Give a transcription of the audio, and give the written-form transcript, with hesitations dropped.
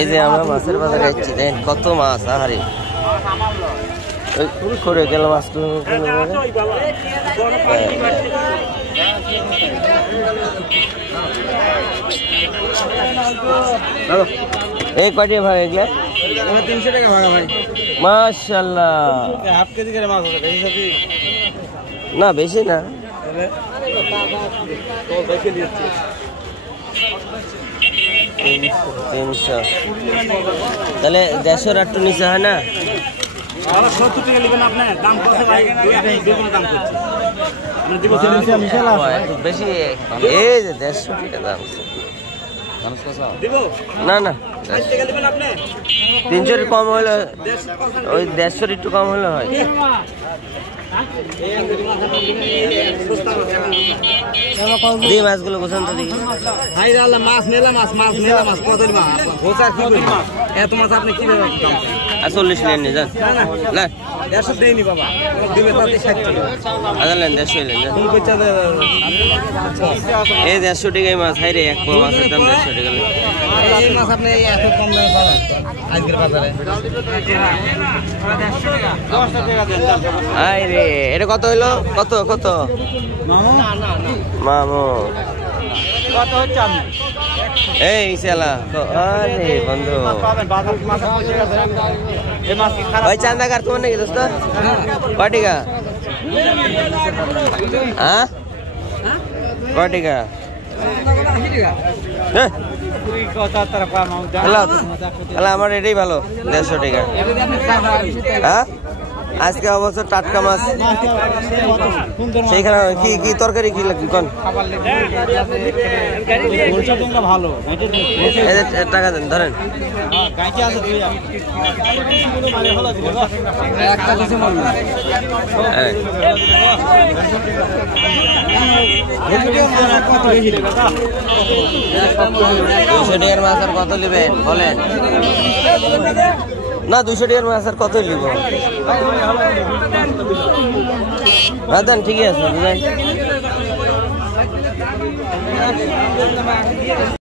এই যে আমরা মাছের বাজারে যাচ্ছি, দেখেন কত মাছ। আহারে করে গেল মাছগুলো। এই কয়টি ভাই এগুলা? 300 টাকা ভাড়া ভাই। মাশাআল্লাহ, হাফ কেজি করে মাছ হবে বেশি না বেশি না, তো দেখে দিচ্ছি 300। তাহলে 150 একটু নিচে হয় না? 70 টাকা নেবেন আপনি? দাম কত ভাই? দুই দাম করছি আমি দিব। বেশি এই যে 150 টাকা দাম দিব না না, 60 টাকা নেবেন আপনি? 300 কম হলে ওই 150 একটু কম হলে হয়। এই মাছগুলো গোছান তো দেখি। হাই আল্লাহ, মাছ মেলা মাছ কত দিবা? হোসা কি করি এত মাছ আপনি কি দাম? 40 নিয়ে যান না, 150 দেইনি বাবা, দিবে তাতে 60 টাকা। আচ্ছা নেন 150 নেন। তুমি কইছা এই 150 টাকায় মাছ। হাই রে, এক পোয়া মাছের দাম 150 টাকা। এই মাছ আপনি এত কম দামে পাবেন আজকের বাজারে? 10 টাকা দেন। হাই রে, এটা কত হইলো? কত কত মামু কত হচ্ছে আপনি? এই সেলা? আরে বন্ধু ওই চান্দাকার তোমার নাকি দোস্ত? কটিকা? হ্যাঁ কটিকা? আমার এটাই ভালো, 150 টাকা। হ্যাঁ আজকে অবশ্য টাটকা মাছ। সেইখানে কি কি তরকারি কি লাগবে কোন? ভালো টাকা দেন, ধরেন। দুশো টাকার মাছ আর কত নেবেন বলেন? না 200 টাকার মাছ আর কত নিব? দেন, ঠিকই আছে।